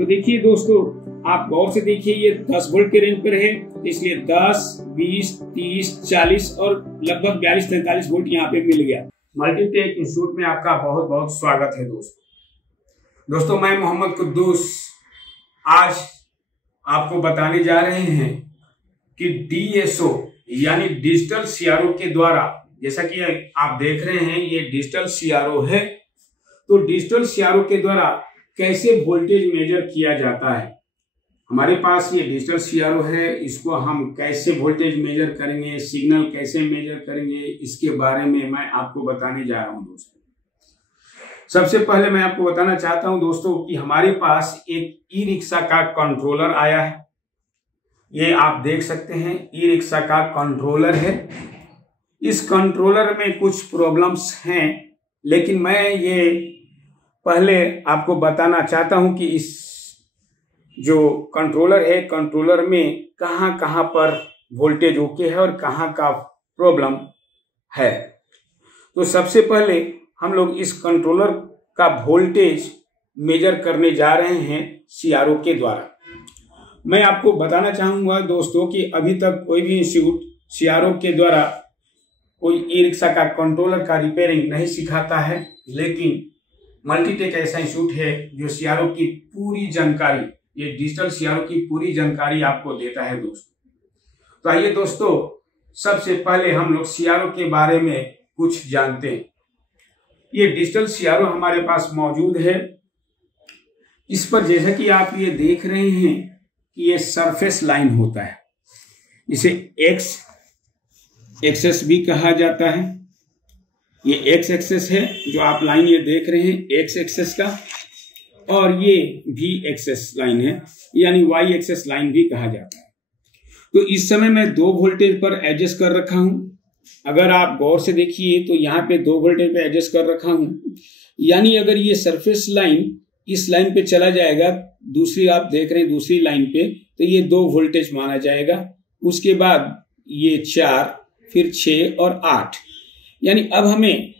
तो देखिए दोस्तों, आप गौर से देखिए, ये 10 वोल्ट के रेंज पर है, इसलिए 10, 20, 30, 40 और लगभग 42-43 वोल्ट यहाँ पे मिल गया। मल्टीटेक इंस्टीट्यूट में आपका बहुत बहुत स्वागत है दोस्तों। मैं मोहम्मद कुद्दूस आज आपको बताने जा रहे हैं कि DSO यानी डिजिटल CRO के द्वारा, जैसा कि आप देख रहे हैं ये डिजिटल CRO है, तो डिजिटल CRO के द्वारा कैसे वोल्टेज मेजर किया जाता है। हमारे पास ये डिजिटल CRO है, इसको हम कैसे वोल्टेज मेजर करेंगे, सिग्नल कैसे मेजर करेंगे, इसके बारे में मैं आपको बताने जा रहा हूं दोस्तों। सबसे पहले मैं आपको बताना चाहता हूं दोस्तों कि हमारे पास एक ई रिक्शा का कंट्रोलर आया है। ये आप देख सकते हैं, ई रिक्शा का कंट्रोलर है। इस कंट्रोलर में कुछ प्रॉब्लम्स हैं, लेकिन मैं ये पहले आपको बताना चाहता हूं कि इस जो कंट्रोलर है, कंट्रोलर में कहां कहां पर वोल्टेज ओके है और कहां का प्रॉब्लम है। तो सबसे पहले हम लोग इस कंट्रोलर का वोल्टेज मेजर करने जा रहे हैं CRO के द्वारा। मैं आपको बताना चाहूंगा दोस्तों कि अभी तक कोई भी इंस्टीट्यूट CRO के द्वारा कोई ई रिक्शा का कंट्रोलर का रिपेयरिंग नहीं सिखाता है, लेकिन मल्टीटेक ऐसा इंस्टीट्यूट है जो CRO की पूरी जानकारी, ये डिजिटल CRO की पूरी जानकारी आपको देता है दोस्तों। तो आइए दोस्तों, सबसे पहले हम लोग CRO के बारे में कुछ जानते हैं। ये डिजिटल CRO हमारे पास मौजूद है। इस पर जैसा कि आप ये देख रहे हैं कि ये सरफेस लाइन होता है, इसे X एक्सेस भी कहा जाता है। ये X एक्सेस है, जो आप लाइन ये देख रहे हैं X एक्सेस का, और ये भी एक्सेस लाइन है, यानी Y एक्सेस लाइन भी कहा जाता है। तो इस समय मैं 2 वोल्टेज पर एडजस्ट कर रखा हूं। अगर आप गौर से देखिए तो यहाँ पे 2 वोल्टेज पे एडजस्ट कर रखा हूं, यानी अगर ये सरफेस लाइन इस लाइन पे चला जाएगा, दूसरी आप देख रहे हैं दूसरी लाइन पे, तो ये 2 वोल्टेज माना जाएगा। उसके बाद ये 4, फिर 6 और 8, यानी अब हमें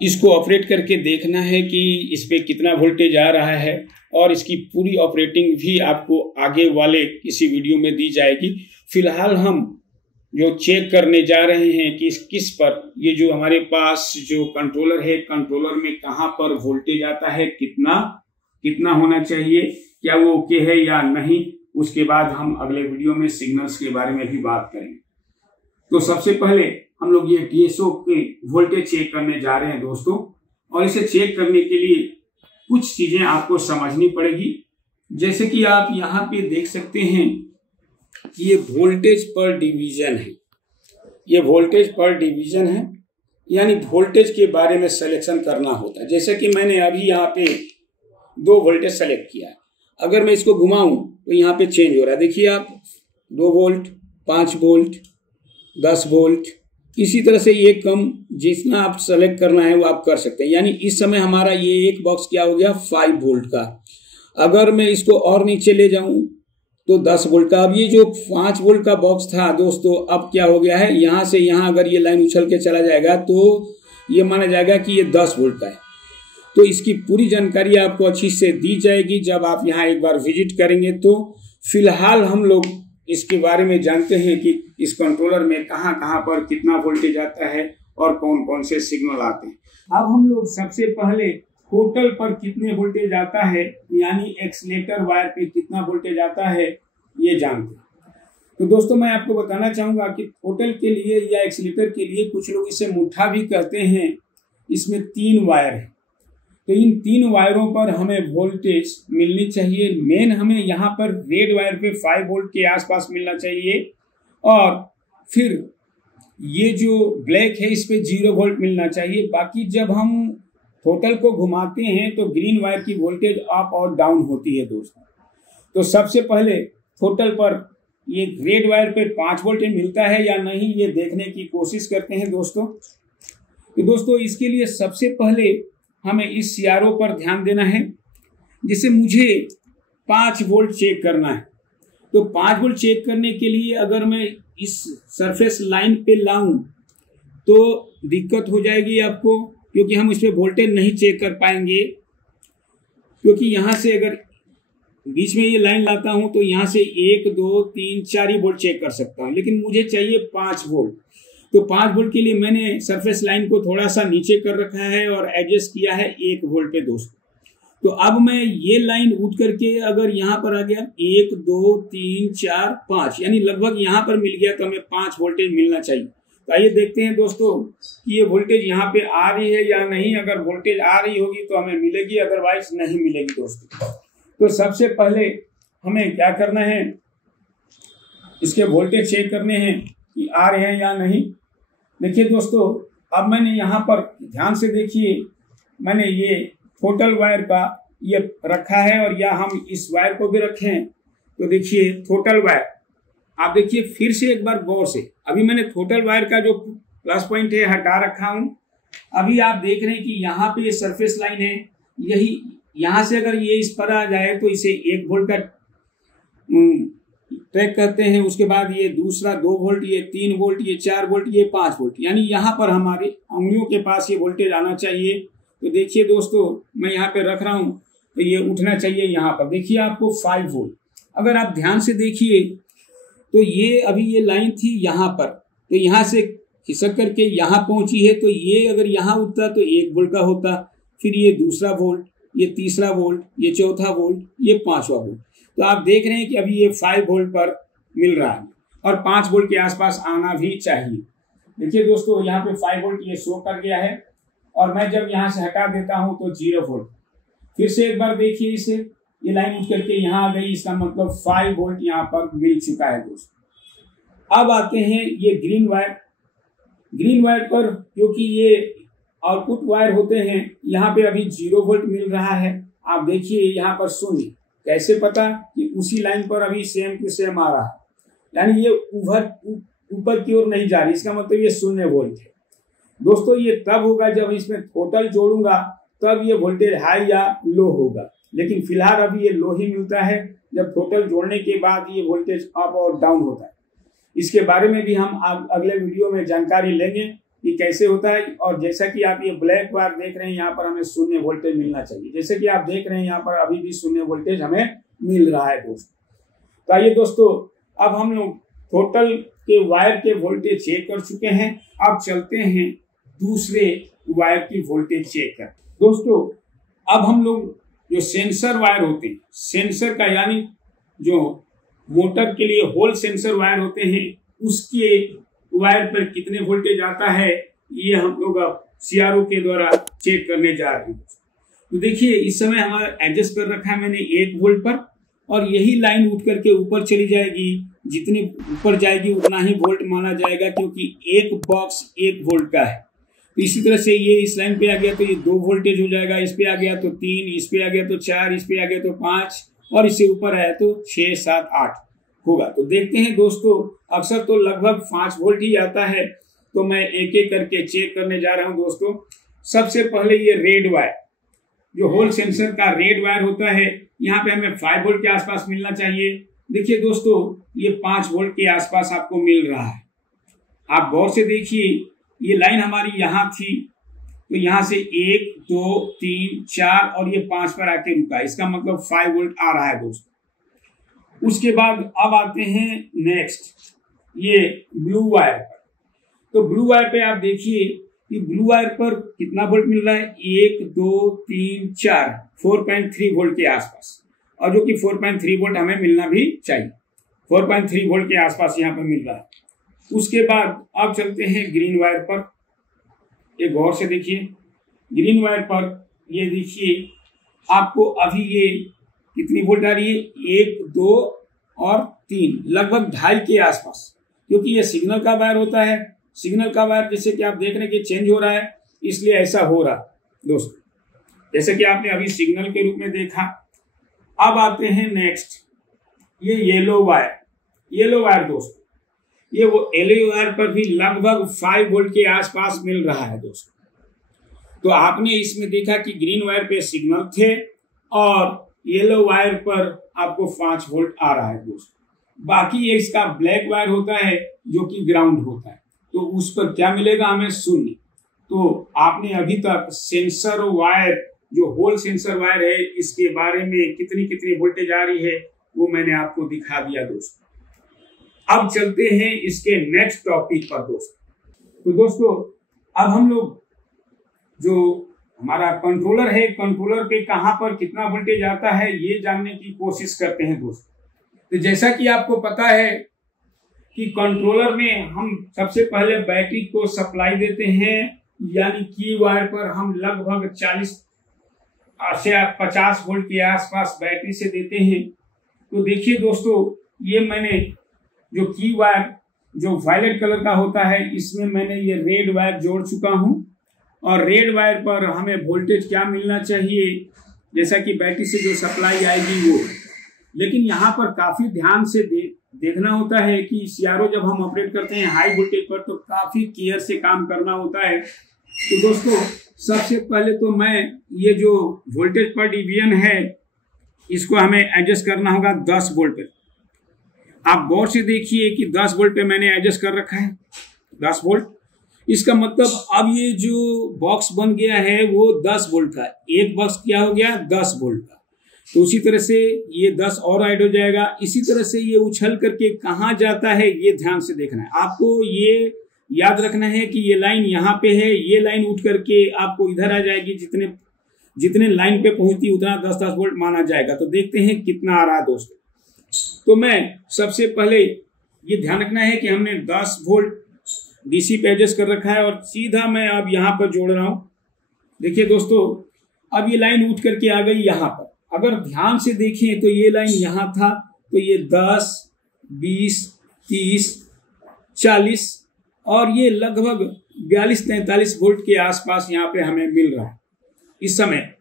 इसको ऑपरेट करके देखना है कि इस पे कितना वोल्टेज आ रहा है, और इसकी पूरी ऑपरेटिंग भी आपको आगे वाले किसी वीडियो में दी जाएगी। फिलहाल हम जो चेक करने जा रहे हैं कि किस पर ये जो हमारे पास जो कंट्रोलर है, कंट्रोलर में कहां पर वोल्टेज आता है, कितना होना चाहिए, क्या वो ओके है या नहीं। उसके बाद हम अगले वीडियो में सिग्नल्स के बारे में भी बात करेंगे। तो सबसे पहले हम लोग ये DSO के वोल्टेज चेक करने जा रहे हैं दोस्तों, और इसे चेक करने के लिए कुछ चीजें आपको समझनी पड़ेगी। जैसे कि आप यहाँ पे देख सकते हैं कि ये वोल्टेज पर डिवीजन है, ये वोल्टेज पर डिवीजन है, यानी वोल्टेज के बारे में सिलेक्शन करना होता है। जैसे कि मैंने अभी यहाँ पे 2 वोल्टेज सेलेक्ट किया, अगर मैं इसको घुमाऊं तो यहाँ पे चेंज हो रहा है। देखिए आप 2 वोल्ट, 5 वोल्ट, 10 वोल्ट, इसी तरह से ये कम जितना आप सेलेक्ट करना है वो आप कर सकते हैं। यानी इस समय हमारा ये एक बॉक्स क्या हो गया, 5 वोल्ट का। अगर मैं इसको और नीचे ले जाऊं तो 10 वोल्ट का। अब ये जो 5 वोल्ट का बॉक्स था दोस्तों, अब क्या हो गया है, यहां से यहां अगर ये लाइन उछल के चला जाएगा तो ये माना जाएगा कि ये 10 वोल्ट का है। तो इसकी पूरी जानकारी आपको अच्छी से दी जाएगी जब आप यहाँ एक बार विजिट करेंगे। तो फिलहाल हम लोग इसके बारे में जानते हैं कि इस कंट्रोलर में कहां कहां पर कितना वोल्टेज आता है और कौन कौन से सिग्नल आते हैं। अब हम लोग सबसे पहले टोटल पर कितने वोल्टेज आता है, यानी एक्सीलेटर वायर पे कितना वोल्टेज आता है, ये जानते हैं। तो दोस्तों मैं आपको बताना चाहूंगा कि टोटल के लिए या एक्सीलेटर के लिए कुछ लोग इसे मुट्ठा भी कहते हैं। इसमें 3 वायर है, तो इन 3 वायरों पर हमें वोल्टेज मिलनी चाहिए। मेन हमें यहाँ पर रेड वायर पे 5 वोल्ट के आसपास मिलना चाहिए, और फिर ये जो ब्लैक है इस पे 0 वोल्ट मिलना चाहिए। बाकी जब हम टोटल को घुमाते हैं तो ग्रीन वायर की वोल्टेज अप और डाउन होती है दोस्तों। तो सबसे पहले टोटल पर ये रेड वायर पे 5 वोल्ट मिलता है या नहीं, ये देखने की कोशिश करते हैं दोस्तों। तो दोस्तों इसके लिए सबसे पहले हमें इस CRO पर ध्यान देना है, जिसे मुझे 5 वोल्ट चेक करना है। तो 5 वोल्ट चेक करने के लिए अगर मैं इस सरफेस लाइन पे लाऊं तो दिक्कत हो जाएगी आपको, क्योंकि हम इस पे वोल्टेज नहीं चेक कर पाएंगे। क्योंकि यहाँ से अगर बीच में ये लाइन लाता हूं तो यहाँ से 1 2 3 4 ही वोल्ट चेक कर सकता हूं, लेकिन मुझे चाहिए 5 वोल्ट। तो 5 वोल्ट के लिए मैंने सरफेस लाइन को थोड़ा सा नीचे कर रखा है और एडजस्ट किया है 1 वोल्ट पे दोस्तों। तो अब मैं ये लाइन उठ करके अगर यहाँ पर आ गया 1 2 3 4 5 यानी लगभग यहाँ पर मिल गया, तो हमें 5 वोल्टेज मिलना चाहिए। तो आइए देखते हैं दोस्तों कि ये वोल्टेज यहाँ पे आ रही है या नहीं। अगर वोल्टेज आ रही होगी तो हमें मिलेगी, अदरवाइज नहीं मिलेगी दोस्तों। तो सबसे पहले हमें क्या करना है, इसके वोल्टेज चेक करने हैं कि आ रहे हैं या नहीं। देखिए दोस्तों, अब मैंने यहाँ पर ध्यान से देखिए, मैंने ये टोटल वायर का ये रखा है और या हम इस वायर को भी रखें तो देखिए टोटल वायर, आप देखिए फिर से एक बार गौर से, अभी मैंने टोटल वायर का जो प्लस पॉइंट है हटा रखा हूं। अभी आप देख रहे हैं कि यहाँ पे ये सरफेस लाइन है, यही यहाँ से अगर ये इस पर आ जाए तो इसे 1 वोल्ट का ट्रैक करते हैं। उसके बाद ये दूसरा 2 वोल्ट, ये 3 वोल्ट, ये 4 वोल्ट, ये 5 वोल्ट, यानी यहाँ पर हमारे उंगलियों के पास ये वोल्टेज आना चाहिए। तो देखिए दोस्तों, मैं यहाँ पे रख रहा हूँ तो ये उठना चाहिए यहाँ पर। देखिए आपको 5 वोल्ट, अगर आप ध्यान से देखिए तो ये अभी ये लाइन थी यहाँ पर, तो यहाँ से खिसक करके यहाँ पहुंची है। तो ये अगर यहाँ उठता तो 1 वोल्ट का होता, फिर ये दूसरा वोल्ट, ये तीसरा वोल्ट, ये चौथा वोल्ट, ये 5वां वोल्ट। तो आप देख रहे हैं कि अभी ये 5 वोल्ट पर मिल रहा है और 5 वोल्ट के आसपास आना भी चाहिए। देखिए दोस्तों, यहाँ पे 5 वोल्ट ये शो कर गया है और मैं जब यहाँ से हटा देता हूँ तो 0 वोल्ट। फिर से एक बार देखिए इसे, ये लाइन उठ करके यहाँ आ गई, इसका मतलब 5 वोल्ट यहाँ पर मिल चुका है दोस्तों। अब आते हैं ये ग्रीन वायर। ग्रीन वायर पर क्योंकि ये आउटपुट वायर होते हैं, यहाँ पे अभी 0 वोल्ट मिल रहा है। आप देखिए यहाँ पर शून्य, कैसे पता कि उसी लाइन पर अभी सेम टू सेम आ रहा है, यानी ये ऊपर की ओर नहीं जा रही, इसका मतलब ये 0 वोल्ट है दोस्तों। ये तब होगा जब इसमें टोटल जोड़ूंगा, तब ये वोल्टेज हाई या लो होगा, लेकिन फिलहाल अभी ये लो ही मिलता है। जब टोटल जोड़ने के बाद ये वोल्टेज अप और डाउन होता है। इसके बारे में भी हम अगले वीडियो में जानकारी लेंगे कि कैसे होता है। और जैसा कि आप ये ब्लैक वायर देख रहे हैं, यहाँ पर हमें 0 वोल्टेज मिलना चाहिए। जैसे कि आप देख रहे हैं यहाँ पर अभी भी 0 वोल्टेज हमें मिल रहा है दोस्तों। तो आइए दोस्तों, अब हम लोग टोटल के वायर के वोल्टेज चेक कर चुके हैं। अब चलते हैं दूसरे वायर की वोल्टेज चेक कर। दोस्तों, अब हम लोग जो सेंसर वायर होते हैं, सेंसर का यानी जो मोटर के लिए होल सेंसर वायर होते हैं, उसके वायर पर कितने वोल्टेज आता है, ये हम लोग अब CRO के द्वारा चेक करने जा रहे हैं। तो देखिए इस समय हमारा एडजस्ट कर रखा है मैंने 1 वोल्ट पर, और यही लाइन उठ करके ऊपर चली जाएगी। जितनी ऊपर जाएगी उतना ही वोल्ट माना जाएगा, क्योंकि एक बॉक्स 1 वोल्ट का है। तो इसी तरह से ये इस लाइन पे आ गया तो ये 2 वोल्टेज हो जाएगा, इस पे आ गया तो 3, इस पे आ गया तो 4, इस पे आ गया तो 5, और इससे ऊपर आया तो 6 7 8 होगा। तो देखते हैं दोस्तों, अक्सर तो लगभग 5 वोल्ट ही आता है। तो मैं एक एक करके चेक करने जा रहा हूं दोस्तों। सबसे पहले ये रेड वायर, जो होल सेंसर का रेड वायर होता है, यहाँ पे हमें 5 वोल्ट के आसपास मिलना चाहिए। देखिए दोस्तों, ये 5 वोल्ट के आसपास आपको मिल रहा है। आप गौर से देखिए, ये लाइन हमारी यहाँ थी, तो यहाँ से 1 2 3 4 और ये 5 पर आके रुका, इसका मतलब 5 वोल्ट आ रहा है दोस्तों। उसके बाद अब आते हैं नेक्स्ट ये ब्लू वायर पर। तो ब्लू वायर पे आप देखिए कि ब्लू वायर पर कितना वोल्ट मिल रहा है, 1 2 3 4 4.3 वोल्ट के आसपास, और जो कि 4.3 वोल्ट हमें मिलना भी चाहिए। 4.3 वोल्ट के आसपास यहाँ पर मिल रहा है। उसके बाद अब चलते हैं ग्रीन वायर पर। ये गौर से देखिए, ग्रीन वायर पर ये देखिए आपको अभी ये कितनी वोल्ट आ रही है, 1 2 और 3, लगभग 2.5 के आसपास, क्योंकि ये सिग्नल का वायर होता है। सिग्नल का वायर जैसे कि आप देख रहे हैं कि चेंज हो रहा है, इसलिए ऐसा हो रहा दोस्तों, जैसे कि आपने अभी सिग्नल के रूप में देखा। अब आते हैं नेक्स्ट ये येलो वायर। येलो वायर दोस्तों, ये वो येलो वायर पर भी लगभग 5 वोल्ट के आसपास मिल रहा है दोस्तों। तो आपने इसमें देखा कि ग्रीन वायर पे सिग्नल थे और येलो वायर पर आपको 5 वोल्ट आ रहा है दोस्तों। बाकी ये इसका ब्लैक वायर होता है जो कि ग्राउंड होता है, तो उस पर क्या मिलेगा हमें, 0। तो आपने अभी तक सेंसर वायर जो होल सेंसर वायर है इसके बारे में कितनी कितनी वोल्टेज आ रही है वो मैंने आपको दिखा दिया दोस्तों। अब चलते हैं इसके नेक्स्ट टॉपिक पर दोस्तों। तो दोस्तों अब हम लोग जो हमारा कंट्रोलर है, कंट्रोलर पे कहां पर कितना वोल्टेज आता है ये जानने की कोशिश करते हैं दोस्तों। तो जैसा कि आपको पता है कि कंट्रोलर में हम सबसे पहले बैटरी को सप्लाई देते हैं, यानी की वायर पर हम लगभग 40 से 50 वोल्ट के आसपास बैटरी से देते हैं। तो देखिए दोस्तों, ये मैंने जो की वायर जो वायलेट कलर का होता है इसमें मैंने ये रेड वायर जोड़ चुका हूं, और रेड वायर पर हमें वोल्टेज क्या मिलना चाहिए जैसा कि बैटरी से जो सप्लाई आएगी वो। लेकिन यहाँ पर काफी ध्यान से देखना होता है कि सीआरओ जब हम ऑपरेट करते हैं हाई वोल्टेज पर तो काफी केयर से काम करना होता है। तो दोस्तों सबसे पहले तो मैं ये जो वोल्टेज पर डिवीजन है इसको हमें एडजस्ट करना होगा 10 वोल्ट पे। आप गौर से देखिए कि 10 वोल्ट पे मैंने एडजस्ट कर रखा है 10 वोल्ट। इसका मतलब अब ये जो बॉक्स बन गया है वो 10 वोल्ट का, एक बॉक्स क्या हो गया 10 वोल्ट का। तो उसी तरह से ये 10 और ऐड हो जाएगा। इसी तरह से ये उछल करके कहाँ जाता है ये ध्यान से देखना है। आपको ये याद रखना है कि ये लाइन यहाँ पे है, ये लाइन उठ करके आपको इधर आ जाएगी। जितने लाइन पे पहुंचती उतना 10-10 वोल्ट माना जाएगा। तो देखते हैं कितना आ रहा है दोस्तों। तो मैं सबसे पहले ये ध्यान रखना है कि हमने 10 वोल्ट डीसी पे एडजस्ट कर रखा है और सीधा मैं अब यहाँ पर जोड़ रहा हूँ। देखिए दोस्तों, अब ये लाइन उठ करके आ गई यहाँ पर। अगर ध्यान से देखें तो ये लाइन यहाँ था, तो ये 10, 20, 30, 40 और ये लगभग 42-43 वोल्ट के आसपास यहाँ पे हमें मिल रहा है। इस समय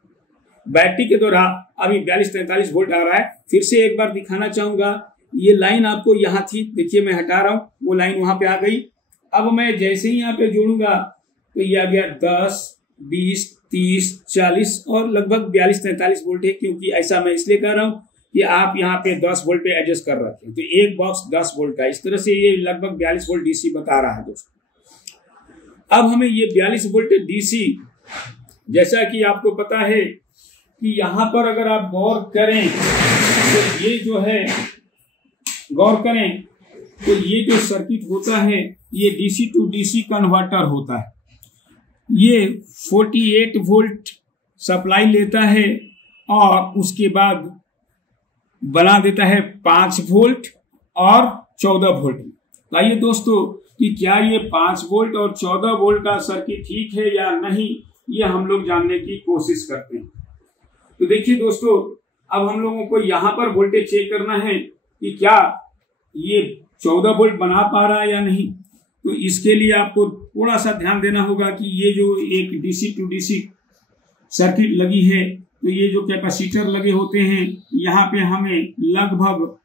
बैटरी के द्वारा अभी 42-43 वोल्ट आ रहा है। फिर से एक बार दिखाना चाहूंगा, ये लाइन आपको यहाँ थी, देखिए मैं हटा रहा हूँ, वो लाइन वहां पे आ गई। अब मैं जैसे ही यहाँ पे जोड़ूंगा तो ये आ गया 10, 20, 30, 40 और लगभग 42-43 वोल्ट है। क्योंकि ऐसा मैं इसलिए कर रहा हूँ कि आप यहाँ पे 10 वोल्ट पे एडजस्ट कर रखे हैं, तो एक बॉक्स 10 वोल्ट का, इस तरह से ये लगभग 42 वोल्ट डीसी बता रहा है दोस्तों। अब हमें ये 42 वोल्ट डीसी, जैसा कि आपको पता है कि यहाँ पर अगर आप गौर करें तो ये जो है, गौर करें तो ये जो सर्किट होता है ये डीसी टू डीसी कन्वर्टर होता है। ये 48 वोल्ट सप्लाई लेता है और उसके बाद बना देता है 5 वोल्ट और 14 वोल्ट। आइए दोस्तों कि क्या ये 5 वोल्ट और 14 वोल्ट का सर्किट ठीक है या नहीं, ये हम लोग जानने की कोशिश करते हैं। तो देखिए दोस्तों, अब हम लोगों को यहाँ पर वोल्टेज चेक करना है कि क्या ये 14 वोल्ट बना पा रहा है या नहीं। तो इसके लिए आपको थोड़ा सा ध्यान देना होगा कि ये जो एक डीसी टू डीसी सर्किट लगी है, तो ये जो कैपेसिटर लगे होते हैं यहाँ पे हमें लगभग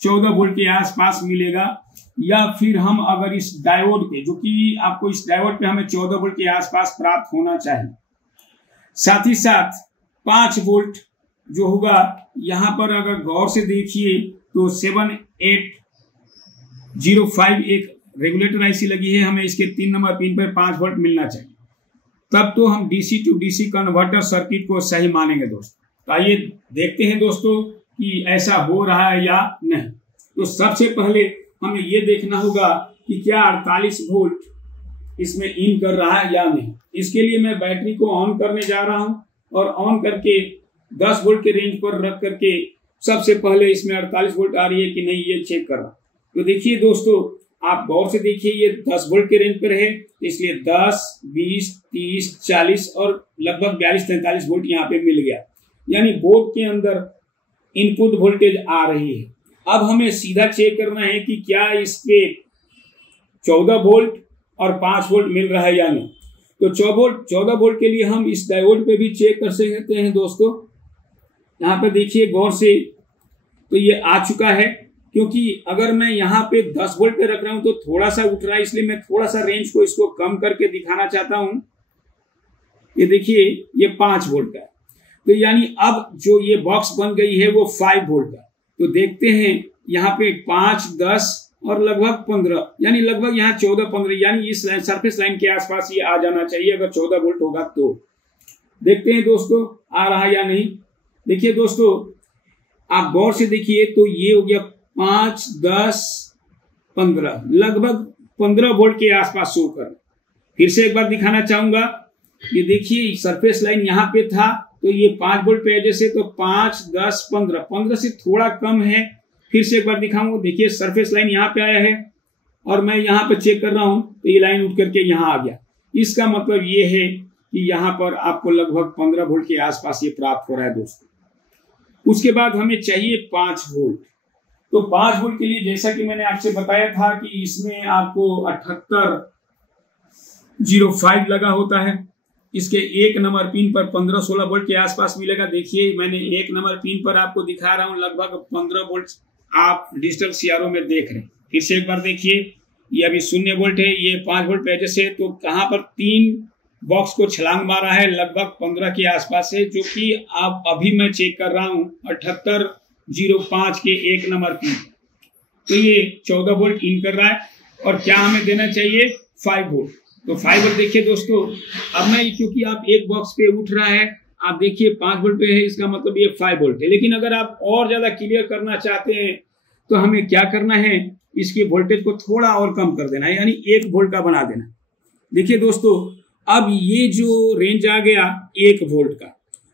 14 वोल्ट के आसपास मिलेगा। या फिर हम अगर इस डायोड पे, जो कि आपको इस डायोड पे हमें 14 वोल्ट के आसपास प्राप्त होना चाहिए। साथ ही साथ 5 वोल्ट जो होगा यहाँ पर अगर गौर से देखिए तो 7805 एक रेगुलेटर आईसी लगी है, हमें इसके 3 नंबर पिन पर 5 वोल्ट मिलना चाहिए, तब तो हम DC to DC converter circuit को सही मानेंगे दोस्तों। तो आइए देखते हैं दोस्तों कि ऐसा हो रहा है या नहीं। तो सबसे पहले हमें ये देखना होगा कि क्या 48 वोल्ट इसमें इन कर रहा है या नहीं। इसके लिए मैं बैटरी को ऑन करने जा रहा हूं और ऑन करके 10 वोल्ट के रेंज पर रख करके सबसे पहले इसमें 48 वोल्ट आ रही है कि नहीं ये चेक कर रहा हूं। तो देखिए दोस्तों, आप गौर से देखिए, ये 10 वोल्ट के रेंज पर है, इसलिए 10, 20, 30, 40 और लगभग 42-43 वोल्ट यहाँ पे मिल गया। यानी बोर्ड के अंदर इनपुट वोल्टेज आ रही है। अब हमें सीधा चेक करना है कि क्या इस पे 14 वोल्ट और 5 वोल्ट मिल रहा है या नहीं। तो 14 वोल्ट के लिए हम इस डायोड पे भी चेक कर सकते हैं दोस्तों। यहाँ पे देखिए गौर से, तो ये आ चुका है। क्योंकि अगर मैं यहाँ पे 10 वोल्ट पे रख रहा हूँ तो थोड़ा सा उठ रहा है, इसलिए मैं थोड़ा सा रेंज को इसको कम करके दिखाना चाहता हूँ। ये देखिए ये 5 वोल्ट का है, तो यानी अब जो ये बॉक्स बन गई है वो 5 वोल्ट का। तो देखते हैं यहाँ पे 5, 10 और लगभग 15, यानी लगभग यहाँ 14-15, यानी इस सरफेस लाइन के आसपास ये आ जाना चाहिए अगर 14 वोल्ट होगा तो। देखते हैं दोस्तों आ रहा या नहीं। देखिए दोस्तों, आप गौर से देखिए तो ये हो गया 5, 10, 15, लगभग 15 वोल्ट के आसपास शो कर। फिर से एक बार दिखाना चाहूंगा, ये देखिए सरफेस लाइन यहाँ पे था तो ये 5 वोल्ट पे है, जैसे तो 5, 10, 15 से थोड़ा कम है। फिर से एक बार दिखाऊंगा, देखिए सरफेस लाइन यहाँ पे आया है और मैं यहाँ पे चेक कर रहा हूं तो ये लाइन उठ करके यहाँ आ गया। इसका मतलब ये है कि यहाँ पर आपको लगभग 15 वोल्ट के आसपास ये प्राप्त हो रहा है दोस्तों। उसके बाद हमें चाहिए 5 वोल्ट। तो 5 वोल्ट के लिए जैसा कि मैंने आपसे बताया था कि इसमें आपको 7805 लगा होता है। इसके 1 नंबर पिन पर 15-16 वोल्ट के आसपास मिलेगा। देखिए मैंने 1 नंबर पिन पर आपको दिखा रहा हूं, लगभग 15 वोल्ट आप डिजिटल सीआरओ में देख रहे हैं। फिर से एक बार देखिए, ये अभी 0 वोल्ट है, ये 5 वोल्ट पे जैसे, तो कहां पर 3 बॉक्स को छलांग मारा है, लगभग 15 के आसपास है, जो कि आप अभी मैं चेक कर रहा हूं 7805 के 1 नंबर पिन। तो ये 14 वोल्ट इन कर रहा है और क्या हमें देना चाहिए 5 वोल्ट। तो 5 वोल्ट देखिए दोस्तों, अब मैं क्योंकि आप एक बॉक्स पे उठ रहा है, आप देखिए 5 वोल्ट पे है, इसका मतलब ये 5 वोल्ट है। लेकिन अगर आप और ज्यादा क्लियर करना चाहते हैं तो हमें क्या करना है, इसकी वोल्टेज को थोड़ा और कम कर देना है, यानी 1 वोल्ट का बना देना। देखिए दोस्तों, अब ये जो रेंज आ गया 1 वोल्ट का,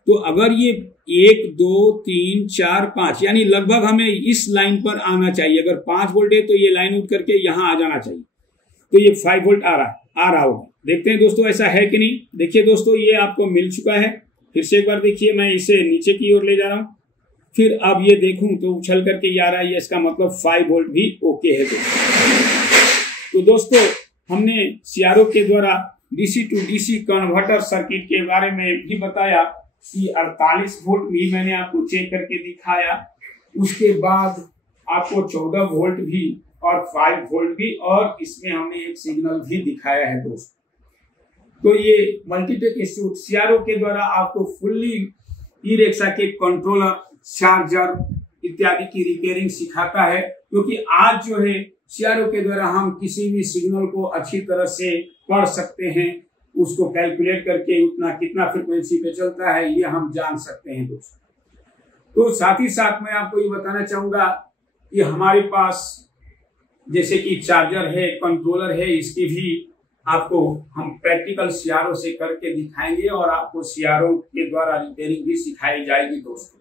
तो अगर ये 1, 2, 3, 4, 5 यानी लगभग हमें इस लाइन पर आना चाहिए। अगर 5 वोल्ट है तो ये लाइन उठ करके यहाँ आ जाना चाहिए, तो ये 5 वोल्ट आ रहा होगा। देखते हैं दोस्तों ऐसा है कि नहीं। देखिए दोस्तों, ये आपको मिल चुका है। फिर से एक बार देखिए, मैं इसे नीचे की ओर ले जा रहा हूँ, फिर अब ये देखूं तो उछल करके ये आ रहा है, इसका मतलब 5 वोल्ट भी ओके है दोस्तों। तो दोस्तों, हमने सीआरओ के द्वारा DC to DC converter circuit के बारे में भी बताया कि 48 वोल्ट भी मैंने आपको चेक करके दिखाया। उसके बाद आपको 14 वोल्ट भी और 5 वोल्ट भी, और इसमें हमने एक सिग्नल भी दिखाया है दोस्तों। तो ये मल्टीटेक इंस्टीट्यूट सीआरओ के द्वारा आपको फुल्ली ई-रिक्शा के कंट्रोलर, चार्जर इत्यादि की रिपेयरिंग सिखाता है, क्योंकि आज जो है सीआरओ के द्वारा हम किसी भी सिग्नल को अच्छी तरह से पढ़ सकते हैं, उसको कैलकुलेट करके उतना कितना फ्रिक्वेंसी पे चलता है ये हम जान सकते हैं दोस्तों। तो साथ ही साथ मैं आपको ये बताना चाहूंगा कि हमारे पास जैसे कि चार्जर है, कंट्रोलर है, इसकी भी आपको हम प्रैक्टिकल सीआरओ से करके दिखाएंगे और आपको सीआरओ के द्वारा रिपेयरिंग भी सिखाई जाएगी दोस्तों।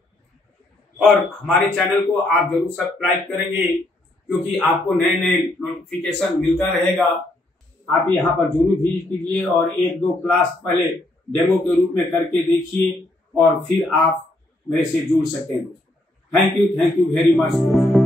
और हमारे चैनल को आप जरूर सब्सक्राइब करेंगे, क्योंकि आपको नए नए नोटिफिकेशन मिलता रहेगा। आप यहाँ पर जरूर विजिट कीजिए और 1-2 क्लास पहले डेमो के रूप में करके देखिए और फिर आप मेरे से जुड़ सकते हैं। Thank you very much.